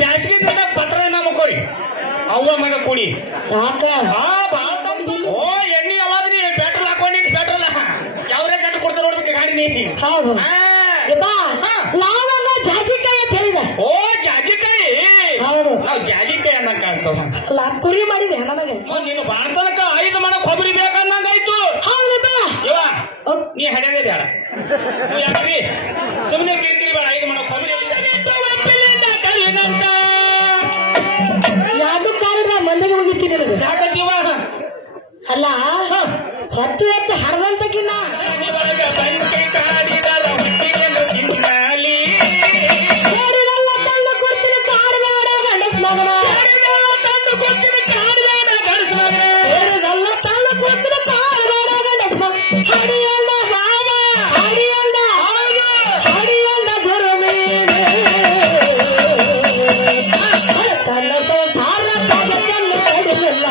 ಬ್ಯಾಸಿಗೆ ದಿನ ಪತ್ರ ನಮ್ಮಕೋರಿ ಅವ್ವ ಮಗ ಕೂಡಿ ಯಾಕ ಬಾಳ ಓ ಎಣ್ಣೆ ಅವಾದ ನೀ ಪೆಟ್ರೋಲ್ ಹಾಕೊಂಡಿದ್ದು ಪೆಟ್ರೋಲ್ ಯಾವ್ದೇ ಗಂಟು ಕೊಡ್ತಾರೆ ನೋಡ್ಬೇಕು ಗಾಡಿ ನೀ ಹೌದು ಲವಂಗ ಜಾಜಿಕಾಯಿ ಅಂತ ಹೇಳಿದ. ಓ ಜಾಜಿಕಾಯಿ ಹೌದು ನಾವು ಜಾಜಿಕಾಯಿ ಅನ್ನಂಗ ಕಾಣಿಸ್ತವ. ಅಲ್ಲ ಕುರಿ ಮಾಡಿದೆ ನನಗೆ ನೀನು ಬಾಣತನಕ 5 ಮಣ ಕೊಬ್ಬರಿ ಬೇಕನ್ನಂಗಾಯ್ತು. ಹೌದು ಇವ ನೀ ಹಡ್ಯಾದೇ ಬೇಡ ಯಾಕ್ರಿ ಸುಮ್ಮನೆ ಕಿರಿಕಿರಿ ಬೇಡ. 5 ಮಣ ಕೊಬ್ಬರಿ ಯಾವ್ದು ಕಾರಣ ಮಂದಿಗೆ ಮುಗಿತೀನಿ ನನಗೆ ಯಾಕಂತೀವ ಅಲ್ಲ ಹೊತ್ತು ಹೆಚ್ಚು ಹರದಂತಕಿನ್ನ ತಂದು ಕೊಡ್ತೀನಿ ಕಾಡ್ಬೇಡ ಗಂಡಸ್ ಮಗನ ತಂದು ಕೊಡ್ತೀನಿ ಕಾಡ್ಬೇಡ ಗಂಡಸ್ ಮಗನ ತಂದು ಕೊಡ್ತೀನಿ ಕಾಡ್ಬೇಡ ಗಂಡಸ್ ಮಗನ ಹಡಿಯಣ್ಣ ಮಾವ ಹಡಿಯಣ್ಣ ಹಡಿಯಣ್ಣ ಜೊರು ಮೇಲೆ ತನ್ನ ಸಂಸಾರ ಕಡಿಯಲ್ಲ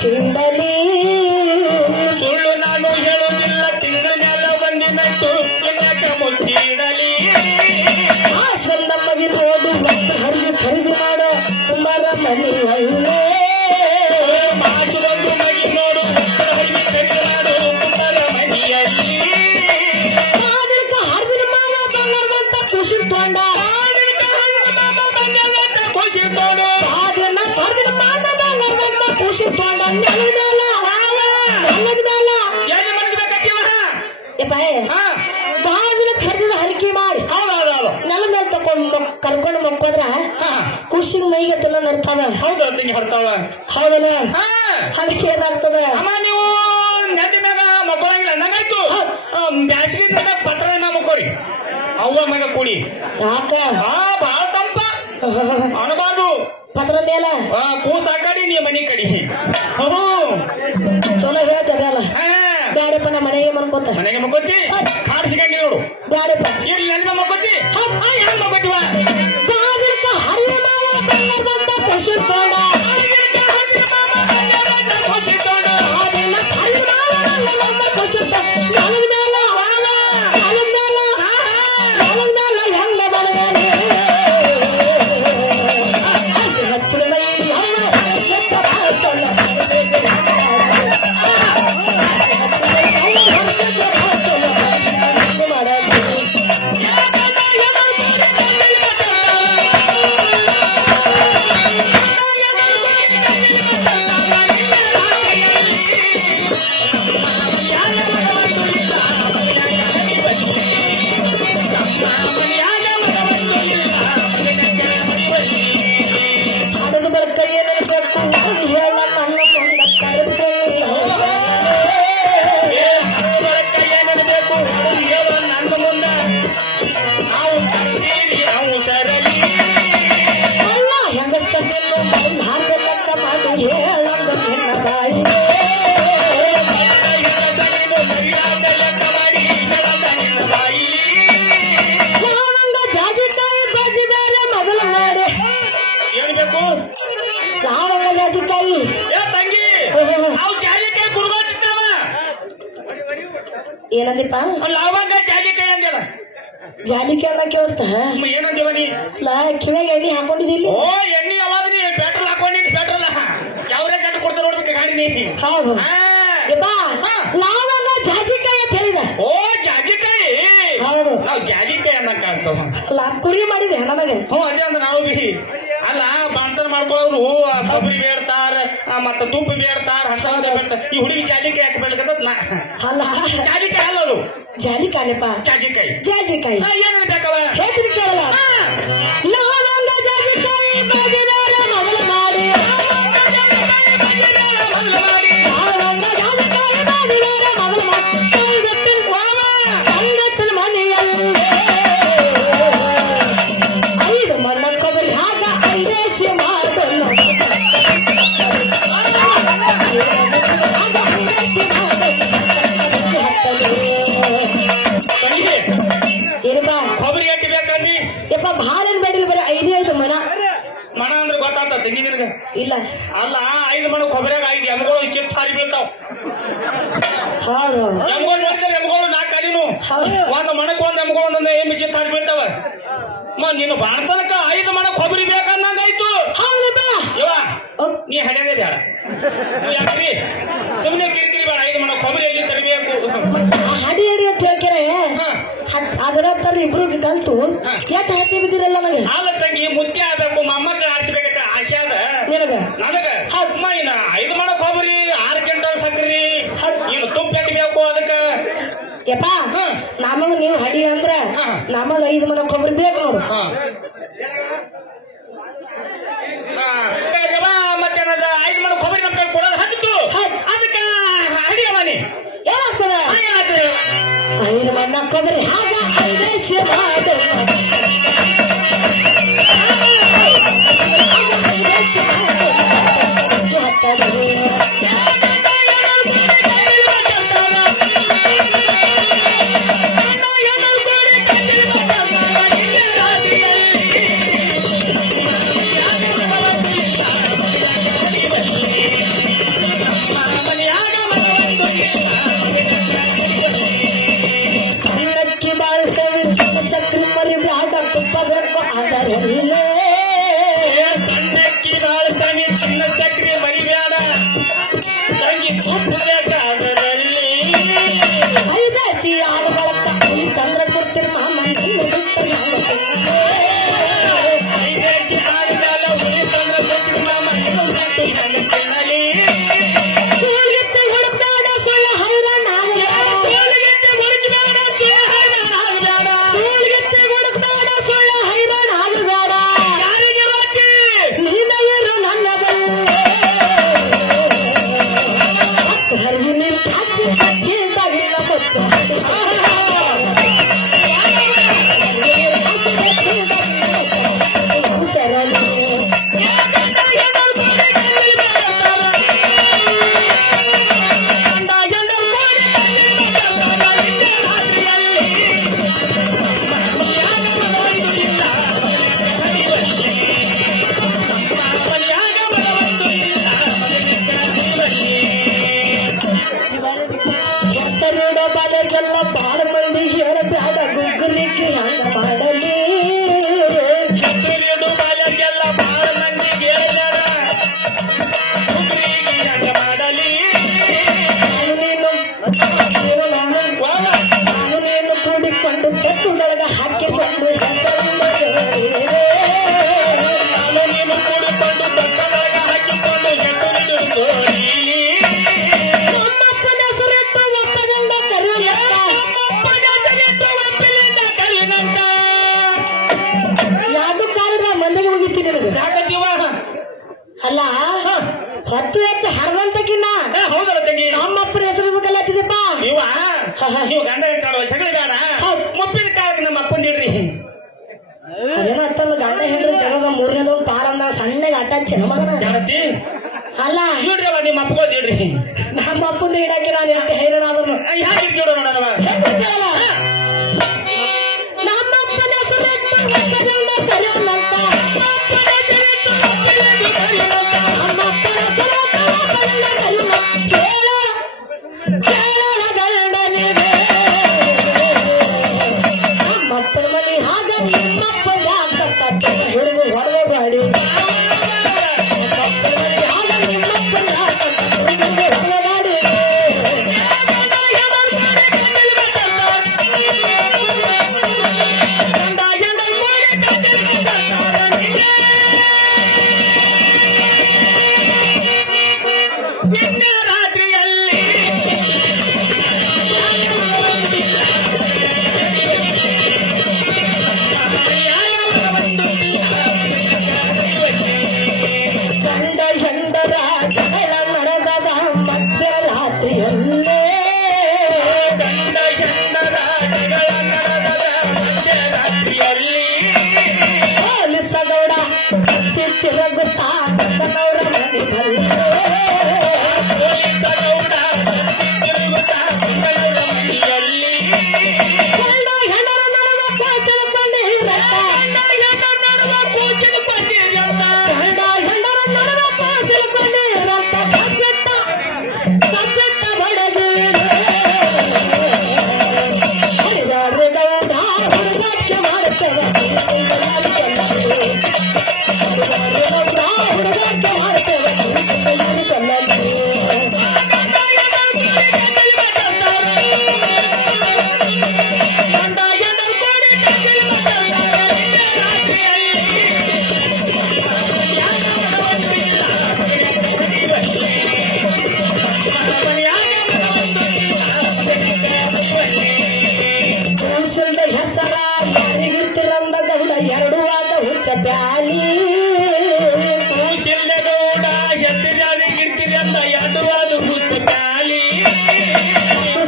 ಚಿಂಬಲಿ ಸುಳ್ಳು ನಾನು ಹೇಳುವುದಿಲ್ಲ. ತಿಂಗಳ ಮೇಲೆ ಒಂದಿನಟ್ಟು ಇನ್ನಕ್ಕೆ ಮುಚ್ಚಿಡಲಿ. ನಮ್ಮ ವಿರೋಧ ಮತ್ತು ಹರಿದು ಖರೀದಿ ಮಾಡೋ ಕುಮಾರ ಮನೆಯಲ್ಲೇ ಮಾತುಗೊಂದು ಮಗಿ ನೋಡು ಹರಿದು ಖರೀದಿ ಮಾಡು ಕುಮಾರ ಮನೆಯಲ್ಲಿ. ಹರಿದಿನ ಮಾವ ಬಂಗಾರದಂತ ಖುಷಿ ತೊಂಡ ಖುಷಿ ತೋಡು ಅದನ್ನ ಹರಿದಿನ ಮಾವ ಬಂಗಾರದಂತ ಖುಷಿ ತೊಂಡ ಬಾವಿನ ಕರೆದ ಹರಿಕೆ ಮಾಡಿ ನೆಲ ಮೇಲೆ ತಕೊಂಡು ಕರ್ಕೊಂಡು ಮಕ್ಕೋದ್ರ ಖುಷಿಗೆ ಮೈಗೆ ತುಲ ನಡ್ತಾವ. ಹೌದಾ ತಿಂಗಿ ಹೊರ್ತಾವ ಹೌದಲ್ಲ ಅದಕ್ಕೆ ಏನಾಗ್ತದ ಅಮ್ಮ ನೀವು ನೆಟ್ಟ ಮ್ಯಾಗ ಮಕ್ಕೋರಂಗಿಲ್ಲ ನಂಗಾಯ್ತು. ಬ್ಯಾಸಿಗೆ ದಿನ ಪತ್ರ ನಮ್ಮಕೋರಿ ಅವ್ವ ಮಗ ಕೂಡಿ ಯಾಕ ಬಾಳ ತಂಪ ಅಣಬಾರ್ದು. ಪತ್ರ ಮೇಲ ಕೂಸ್ ಹಾಕಡಿ ನೀ ಮನಿ ಕಡಿ ಚಲೋ ಹೇಳ್ತದೆ ಅಲ್ಲ. ಬ್ಯಾಡಪ್ಪ ನಾ ಮನೆಗೆ ಮನ್ಕೋತ ಮನೆಗೆ ಮಕ್ಕೋತಿ ಕಾಡ್ ಸಿಗಂಗಿ ನೋಡು. ಬ್ಯಾಡಪ್ಪ ಇಲ್ಲಿ ಎಲ್ಲಿ ಮಕ್ಕೋತಿ ಹೆಂಗ್ ಮಕ್ಕೋತಿವ ಬಾವಿನ ಹರಿಯ ಮಾವ ಬಂಗಾರದಂತ ಖುಷಿ ತೊಂಡ ಖುಷಿ ತೋಡು ಅದನ್ನ ಹರಿಯ ಮಾವ ಬಂಗಾರದಂತ ಖುಷಿ ತೊಂಡ ನೆಲದ ಮೇಲ ಹೆಂಗ ಬಡಗನೆ ಹಚ್ಚಿದ ಮೈ ಏನಂದಿಪ್ಪ ಲವಂಗ ಜಾಜಿಕಾಯಿ ಅಂದೇವ ಜಾಲಿಕೆ ಅನ್ನ ಕೇಳಿಸ್ತ ಏನಂದೇವ ನೀ ಕಿವಿಗೆ ಎಣ್ಣೆ ಹಾಕೊಂಡಿದ್ದಿಲ್ಲ. ಓ ಎಣ್ಣೆ ಅವಾದ ನೀ ಪೆಟ್ರೋಲ್ ಹಾಕೊಂಡಿದ್ದು ಪೆಟ್ರೋಲ್ ಯಾವ್ದೇ ಗಂಟು ಕೊಡ್ತಾರೆ ನೋಡ್ಬೇಕು ಗಾಡಿ ನೀ ಹೌದು ಲವಂಗ ಜಾಜಿಕಾಯಿ ಅಂತ ಹೇಳಿದ. ಓ ಜಾಜಿಕಾಯಿ ಹೌದು ನಾವು ಜಾಜಿಕಾಯಿ ಅನ್ನಂಗ ಕಾಣಿಸ್ತವ. ಅಲ್ಲ ಕುರಿ ಮಾಡಿದೆ ನಮಗೆ ಅದೇ ಅಂದ್ರೆ ನಾವು ಬಿ ಅಲ್ಲ ಬಾಂತನ ಮಾಡ್ಕೊಳ್ಳೋರು ಕೊಬ್ಬರಿ ಬೇಡ್ತಾರ ಮತ್ತ ತುಪ್ಪ ಬೇಡ್ತಾರ ಈ ಹುಡುಗಿ ಜಾಜಿಕಾಯಿ ಹಾಕಬೇಕಂತ ಅಲ್ಲ ಜಾಜಿಕಾಯಿ ಅಲ್ಲದು ಜಾಲಿಕಾಯಪ್ಪ ಜಾಜಿಕಾಯಿ ಜಾಜಿಕಾಯಿ ಏನ್ ಬೇಕವ ಹೇಳ್ತೀನಿ ಕೇಳಲ್ಲ. ಲವಂಗ ಜಾಜಿಕಾಯಿ ಬಾಜಿದಾರ ಮೊದಲ ಮಾಡಿ ಲವಂಗ ಜಾಜಿಕಾಯಿ ಬಾಜಿದಾರ ಮೊದಲ ಮಾಡಿ ಇಲ್ಲ. ಅಲ್ಲ 5 ಮಣ ಕೊಬ್ಬರಿಯಾಗ 5 ಎಮ್ಗಳು ಕಿತ್ತು ಹಾರಿ ಬೀಳ್ತಾವ. ಹೌದು ಎಮ್ಗಳು ನೋಡಿದ್ರೆ ಎಮ್ಗಳು 4 ಅಲಿನು ಒಂದು ಮಣಕ್ ಒಂದ್ ಎಮ್ಗಳು ಒಂದೊಂದು ಎಮ್ಮಿ ಚಿತ್ತು ಹಾರಿ ಬೀಳ್ತಾವ. ನೀನು ಬಾಣ್ತನಕ 5 ಮಣ ಕೊಬ್ಬರಿ ಬೇಕಂದಂಗಾಯ್ತು. ಹೌದಾ ಇವ ನೀ ಹಡ್ಯಾಗೆ ಬೇಡ ಯಾಕ್ರಿ ಸುಮ್ಮನೆ ಕಿರಿಕಿರಿ ಬೇಡ. 5 ಮಣ ಕೊಬ್ಬರಿ ಎಲ್ಲಿ ತರಬೇಕು ಹಡಿ ಹಡಿ ಅಂತ ಹೇಳ್ತಾರೆ. ಅದರ ತಂದು ಇಬ್ರು ಕಲ್ತು ಯಾಕೆ ಹಾಕಿ ಬಿದ್ದಿರಲ್ಲ ನನಗೆ. ಹಾಲ ತಂಗಿ ಮುದ್ದೆ ಆಗ್ಬೇಕು ಮೊಮ್ಮಕ್ಕಳು ಆಡ್ಸ್ಬೇಕಂತ ಆಸೆ ಅದ ನಿನಗ. ನನಗ ಅಮ್ಮ ಇನ್ನ 5 ಮಣ ಕೊಬ್ಬರಿ 6 ಕ್ವಿಂಟಲ್ ಸಕ್ರಿ ಇನ್ನು ತುಪ್ಪ ಎಟ್ಟಬೇಕು ಅದಕ್ಕ. ಯಪ್ಪ ನಮಗ್ ನೀವು ಹಡಿ ಅಂದ್ರ ನಮಗ್ 5 ಮಣ ಕೊಬ್ಬರಿ ಬೇಕು ನೋಡು. ಮತ್ತೆ 5 ಮಣ ಕೊಬ್ಬರಿ ನಮ್ಗೆ ಕೊಡೋದು ಹತ್ತು ಅದಕ್ಕೆ ಹಡಿ ಅವನಿ ಏನಾಗ್ತದೆ 5 ಮಣ ಕೊಬ್ಬರಿ ಹಾಗ ಸಕ್ರಿ ಮರಿ ಬ್ಯಾಡ ತುಪ್ಪ ಬೇಕು ಅದರಲ್ಲೇ ಸಣ್ಣಕ್ಕಿ ಬಾಳ್ತಾನೆ ಚಿನ್ನ ಸಕ್ರಿ ಮರಿಬೇಡ ತಂಗಿ ತುಪ್ಪ ಬೇಕಾದರಲ್ಲಿ 5 ಹಸಿ ಹಾಲು ಬಳಕ ತಂದ್ರೆ ಕೊಡ್ತೀನಿ ಮಾಮ ಬಿಟ್ಟು 5 ಹಸಿ ಹಾಲು ಕಾಲ ಉಳಿ ತಂದ್ರೆ ಕೊಡ್ತೀನಿ ಮಾಮ ಬಿಟ್ಟು ತಿನ್ನಲಿ. ಸೂಳಿಗೆತ್ತೆ ಹೊಡಬೇಡ ಸುಳ್ಳ ಹೈರಾಣ ಸೂಳಿಗೆತ್ತೆ ಹೊಡಬೇಡ ಸುಳ್ಳ ಹೈರಾಣ ಆಗಬೇಡ. ಯಾರಿಗೆ ಬಾಕಿ ನೀನೆಯರು ನನ್ನ ಹರಿವು ನೀರು ಕಾಸಿ ಕಚ್ಚಿದ್ದಾಗಿಲ್ಲ ಕೊಚ್ಚ ಸರಳ ಹೆಸರುಡೋ ಬಾಳೆಲ್ಲ ಬಾಳ ಮಂದಿ ಹೇಳಬೇಡ ಗುಗ್ಗನಿಗೆ ಹಂಗ ಮಾಡಲಿ. ಚಂದ್ರಿಡು ಬಾಲ್ಯಕ್ಕೆಲ್ಲ ಬಾಳ ಮಂದಿಗೆ ಹೇಳಬೇಡ ಹುಡುಗಿಗೆ ಹಂಗ ಮಾಡಲಿ. ನಾನು ನೀನು ಕೂಡಿಕೊಂಡು ತೆಕ್ಕುದೊಳಗ ಹಾಕಿಕೊಂಡು ನಾನು ನೀನು ಕೂಡಿಕೊಂಡು ದೊಡ್ಡದಾಗ ಹಾಕಿಕೊಂಡು ಎದ್ದು ನಮ್ಮಪ್ಪನ ಹೆಸರಿಟ್ಟು ಒಪ್ಪದಿಂದ ಕರಿಯಂತ ಯಾವ್ದು ಕಾಲದ ಮಂದಿಗೆ ಮುಗಿತೀನಿ ನನಗೆ ಯಾಕತ್ತೀವ ಅಲ್ಲ 10 ಎತ್ತು ಹರದಂತಕಿನ್ನ ಹೌದಲ್ಲ ತಂಗಿ ನಮ್ಮಪ್ಪನ ಹೆಸರು ಬೇಕಲ್ಲ ಹತ್ತಿದಪ್ಪ. ಇವ ನೀವು ಗಂಡ ಇಟ್ಟಾಡುವ ಜಗಳ ಬೇಡ ಮುಪ್ಪಿನ ಕಾಲಕ್ಕೆ ನಮ್ಮ ಅಪ್ಪಂದಿಡ್ರಿ. ಅದೇನೋ ಅತ್ತಲ್ಲ ಗಂಡ ಹೆಂಡ್ರಿ ಜಗದ 3ನೇದು ಪಾರನ್ನ ಸಣ್ಣಗೆ ಅಟ್ಟಾಚಿ ನಮಗನ ಯಾವತ್ತಿ ಅಲ್ಲ ಇಡ್ರವ ನಿಮ್ಮ ಅಪ್ಪಗೋದಿಡ್ರಿ. ನಮ್ಮ ಅಪ್ಪಂದು ಇಡಕ್ಕೆ ನಾನು ಎಷ್ಟು ಹೈರಾಣ ಆದನು. ಯಾಕೆ ಇಟ್ಕೊಡೋ ನೋಡವ ನಮ್ಮಪ್ಪನ ಹೆಸರಿಟ್ಟು ಒಪ್ಪದಿಂದ ಕರೆಯೋಣಂತ ನಮ್ಮಪ್ಪನ ನಮ್ಮಪ್ಪನ ಮನೆ ಹಾಗ ನಿಮ್ಮಪ್ಪ ಯಾಕ ಹುಡುಗ ಹೊರಗೆ ಬಾಡಿ ನಮ್ಮಪ್ಪನ ಮನೆ ಹಾಗ ನಿಮ್ಮಪ್ಪ ಯಾಕ ಹುಡುಗ ಹೊರಗೆ ಬಾಡಿ ಪ್ಯಾಲಿ ಕೂಚಿಲ್ಲಗೌಡ ಹೆಸರಾಗಿ ಗಿರ್ತೀನಿ ಅಂತ ಎದುವಾದು ಹುಚ್ಚ ಪ್ಯಾಲಿ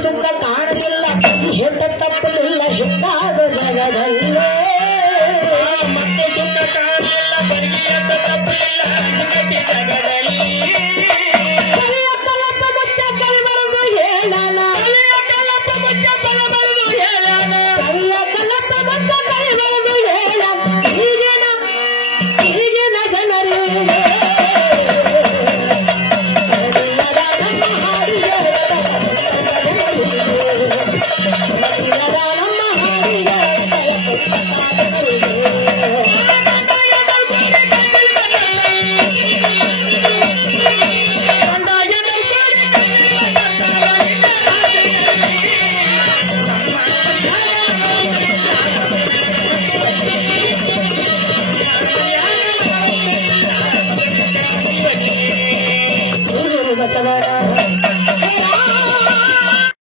ಸುಖ ಕಾಣಲಿಲ್ಲ ಹೆತ್ತ ತಪ್ಪಲಿಲ್ಲ ಹೆತ್ತಾದ ಜಗದಲ್ಲೇ ಮತ್ತು ಸುಖ ಕಾಣಲಿಲ್ಲ ಬರಿಗೆ ಅಂತ ತಪ್ಪಲಿಲ್ಲ ಗತಿ ಜಗದಲ್ಲಿ ಕಲಿಯ ಕಲಪ ಮತ್ತೆ ಕೈ ಬರೆದು ಹೇಳಣ ಕಲಿಯ ಕಲಪ ಮತ್ತೆ ಬಲ ಬರೆದು ಹೇಳೋಣ ಕಲಿಯ ಕಲಪ ಮತ್ತೆ ಕೈ ಬರೆದು ಹೇಳಣ ಈಗಿನ ಜನರಿಗೆ